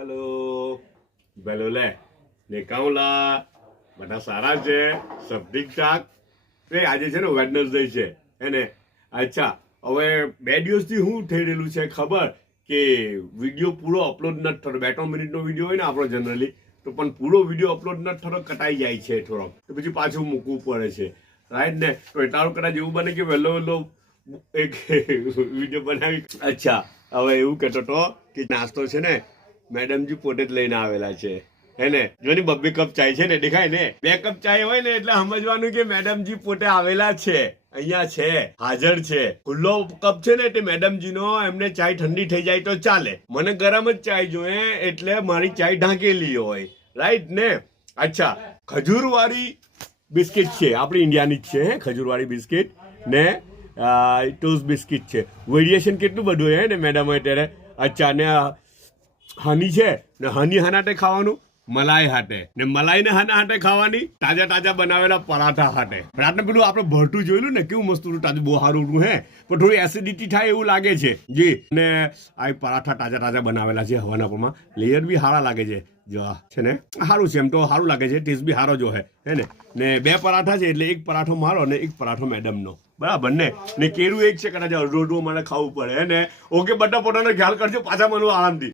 hello ભલો લે ને કાઉલા બધા સારા છે સબ ઠીક ઠાક એ આજે છે ને વેડનસડે છે હે ને અચ્છા હવે 2 દિવસથી શું થઈ રહેલું છે ખબર કે વિડીયો પૂરો અપલોડ નથી થતો 2-3 મિનિટનો વિડીયો હોય ને આપણો જનરલી તો પણ પૂરો વિડીયો અપલોડ નથી થતો કટાઈ જાય છે થોડોક તો પછી પાછું મૂકવું પડે છે રાઈટ ને તો તારું કદાચ એવું બને કે વહેલો એક વિડીયો બનાવી અચ્છા હવે એવું કહેતો તો કે નાસ્તો છે ને મેડમજી પોતે જ લઈને આવેલા છે હે ને જોની 2 કપ ચાય છે ને દેખાય ને 2 કપ ચાય હોય ને એટલે સમજવાનું કે મેડમજી પોતે આવેલા છે અહીંયા છે હાજર છે ખુલ્લો કપ છે ને તે મેડમજીનો એમને ચાય ઠંડી થઈ જાય તો ચાલે મને ગરમ જ ચાય જોઈએ એટલે મારી ચાય ઢાંકેલી હોય રાઈટ ને અચ્છા ખજૂરવાળી બિસ્કિટ છે આપણી ઇન્ડિયાની જ છે ખજૂરવાળી બિસ્કિટ ને ટોસ્ટ બિસ્કિટ છે વેરિએશન કેટલું બધું હે ને મેડમ અત્યારે અચ્છા ને હની છે ને હની હાનાટે ખાવાનું મલાઈ હાટે ને મલાઈ ને હાના હાટે ખાવાની તાજા તાજા બનાવેલા પરાઠા હાટે રાતને પેલું આપણે ભરતું જોયેલું ને કેવું મસ્ત તાજું બહુ સારું હે પણ થોડી એસિડિટી થાય એવું લાગે છે જી ને આ પરાઠા તાજા તાજા બનાવેલા છે હવાના પરમાં લેયર બી સારા લાગે છે જો છે ને સારું છે એમ તો સારું લાગે છે ટેસ્ટ બી સારો જો હે ને 2 પરાઠા છે એટલે એક પરાઠો મારો ને એક પરાઠો મેડમનો બરાબર ને કેરું એક છે કદાચ અડધો મને ખાવું પડે ને ઓકે બધા પોતાનો ખ્યાલ કરજો પાછા મળવું આરામથી